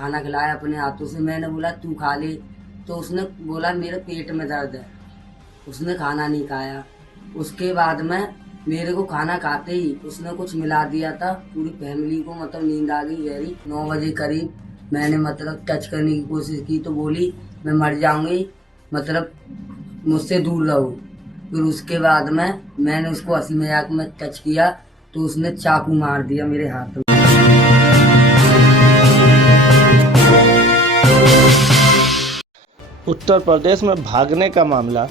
खाना खिलाया अपने हाथों से। मैंने बोला तू खा ले, तो उसने बोला मेरे पेट में दर्द है, उसने खाना नहीं खाया। उसके बाद में मेरे को खाना खाते ही उसने कुछ मिला दिया था, पूरी फैमिली को मतलब नींद आ गई गहरी। 9 बजे करीब मैंने मतलब टच करने की कोशिश की तो बोली मैं मर जाऊंगी, मतलब मुझसे दूर रहो। फिर उसके बाद में मैंने उसको हंसी मजाक में टच किया तो उसने चाकू मार दिया मेरे हाथ में। उत्तर प्रदेश में भागने का मामला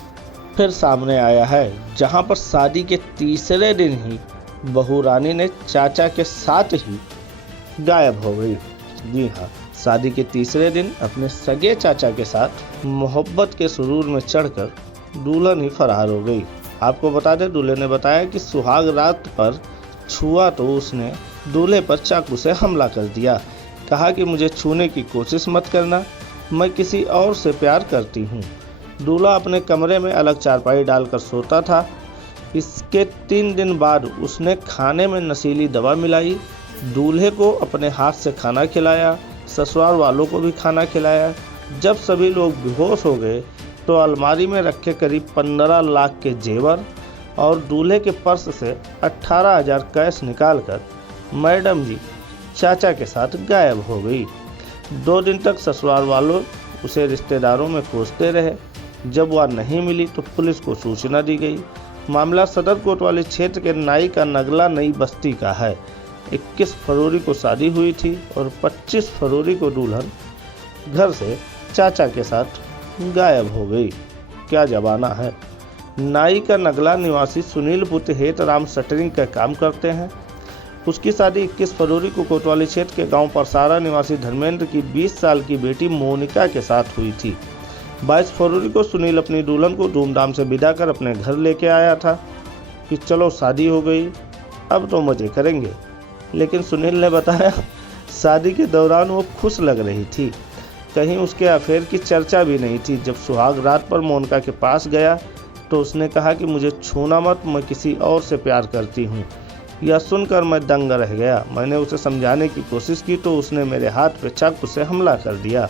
फिर सामने आया है, जहां पर शादी के तीसरे दिन ही बहू रानी ने चाचा के साथ ही गायब हो गई। जी हाँ, शादी के तीसरे दिन अपने सगे चाचा के साथ मोहब्बत के सुरूर में चढ़कर दुल्हन ही फरार हो गई। आपको बता दें, दूल्हे ने बताया कि सुहाग रात पर छुआ तो उसने दूल्हे पर चाकू से हमला कर दिया। कहा कि मुझे छूने की कोशिश मत करना, मैं किसी और से प्यार करती हूँ। दूल्हा अपने कमरे में अलग चारपाई डालकर सोता था। इसके 3 दिन बाद उसने खाने में नशीली दवा मिलाई, दूल्हे को अपने हाथ से खाना खिलाया, ससुराल वालों को भी खाना खिलाया। जब सभी लोग बेहोश हो गए तो अलमारी में रखे करीब 15 लाख के जेवर और दूल्हे के पर्स से 18,000 कैश निकालकर मैडम जी चाचा के साथ गायब हो गई। 2 दिन तक ससुराल वालों उसे रिश्तेदारों में खोजते रहे। जब वह नहीं मिली तो पुलिस को सूचना दी गई। मामला सदर कोतवाली क्षेत्र के नाई का नगला नई बस्ती का है। 21 फरवरी को शादी हुई थी और 25 फरवरी को दुल्हन घर से चाचा के साथ गायब हो गई। क्या जमाना है। नाई का नगला निवासी सुनील पुत्र हेत राम शटरिंग का काम करते हैं। उसकी शादी 21 फरवरी को कोतवाली क्षेत्र के गांव परसारा निवासी धर्मेंद्र की 20 साल की बेटी मोनिका के साथ हुई थी। 22 फरवरी को सुनील अपनी दुल्हन को धूमधाम से विदा कर अपने घर लेके आया था कि चलो शादी हो गई, अब तो मजे करेंगे। लेकिन सुनील ने बताया शादी के दौरान वो खुश लग रही थी, कहीं उसके अफेयर की चर्चा भी नहीं थी। जब सुहाग रात पर मोनिका के पास गया तो उसने कहा कि मुझे छूना मत, मैं किसी और से प्यार करती हूँ। यह सुनकर मैं दंग रह गया। मैंने उसे समझाने की कोशिश की तो उसने मेरे हाथ पे चाकू से हमला कर दिया,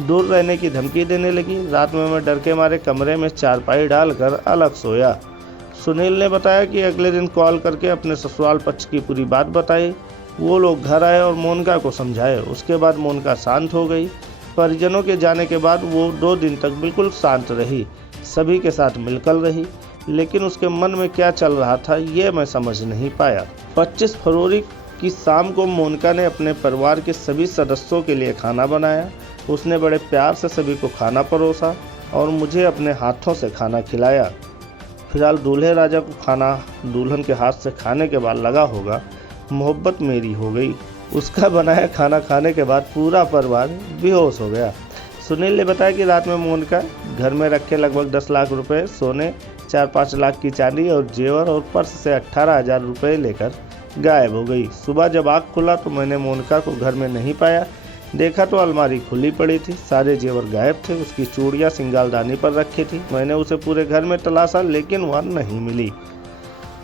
दूर रहने की धमकी देने लगी। रात में मैं डर के मारे कमरे में चारपाई डालकर अलग सोया। सुनील ने बताया कि अगले दिन कॉल करके अपने ससुराल पक्ष की पूरी बात बताई। वो लोग घर आए और मोनिका को समझाए। उसके बाद मोनिका शांत हो गई। परिजनों के जाने के बाद वो 2 दिन तक बिल्कुल शांत रही, सभी के साथ मिलकर रही। लेकिन उसके मन में क्या चल रहा था ये मैं समझ नहीं पाया। 25 फरवरी की शाम को मोनिका ने अपने परिवार के सभी सदस्यों के लिए खाना बनाया। उसने बड़े प्यार से सभी को खाना परोसा और मुझे अपने हाथों से खाना खिलाया। फिलहाल दूल्हे राजा को खाना दुल्हन के हाथ से खाने के बाद लगा होगा मोहब्बत मेरी हो गई। उसका बनाया खाना खाने के बाद पूरा परिवार बेहोश हो गया। सुनील ने बताया कि रात में मोनिका घर में रखे लगभग 10 लाख रुपए सोने, 4-5 लाख की चांदी और जेवर और पर्स से 18,000 रुपये लेकर गायब हो गई। सुबह जब आँख खुला तो मैंने मोनिका को घर में नहीं पाया। देखा तो अलमारी खुली पड़ी थी, सारे जेवर गायब थे। उसकी चूड़ियाँ सिंगालदानी पर रखी थी। मैंने उसे पूरे घर में तलाशा लेकिन वह नहीं मिली।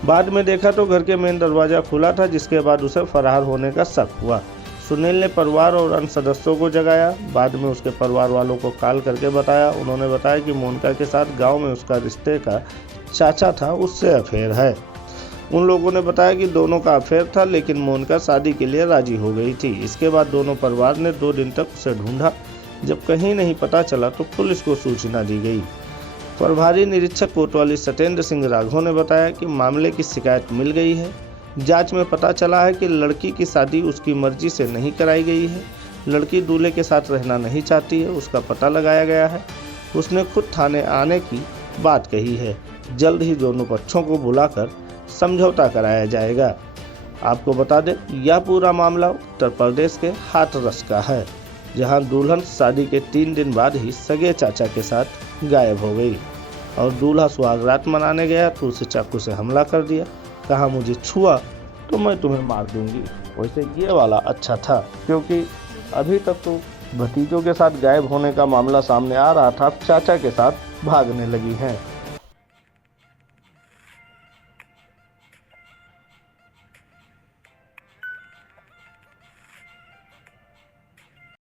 बाद में देखा तो घर के मेन दरवाज़ा खुला था, जिसके बाद उसे फरार होने का शक हुआ। सुनील ने परिवार और अन्य सदस्यों को जगाया। बाद में उसके परिवार वालों को कॉल करके बताया। उन्होंने बताया कि मोनिका के साथ गांव में उसका रिश्ते का चाचा था, उससे अफेयर है। उन लोगों ने बताया कि दोनों का अफेयर था, लेकिन मोनिका शादी के लिए राजी हो गई थी। इसके बाद दोनों परिवार ने 2 दिन तक उसे ढूंढा। जब कहीं नहीं पता चला तो पुलिस को सूचना दी गई। प्रभारी निरीक्षक कोतवाली सत्येंद्र सिंह राघव ने बताया कि मामले की शिकायत मिल गई है। जांच में पता चला है कि लड़की की शादी उसकी मर्जी से नहीं कराई गई है। लड़की दूल्हे के साथ रहना नहीं चाहती है, उसका पता लगाया गया है। उसने खुद थाने आने की बात कही है। जल्द ही दोनों पक्षों को बुलाकर समझौता कराया जाएगा। आपको बता दें, यह पूरा मामला उत्तर प्रदेश के हाथरस का है, जहां दुल्हन शादी के 3 दिन बाद ही सगे चाचा के साथ गायब हो गई और दूल्हा सुहागरात मनाने गया तो उसे चाकू से हमला कर दिया। कहा मुझे छुआ तो मैं तुम्हें मार दूंगी। वैसे ये वाला अच्छा था, क्योंकि अभी तक तो भतीजों के साथ गायब होने का मामला सामने आ रहा था, अब चाचा के साथ भागने लगी हैं।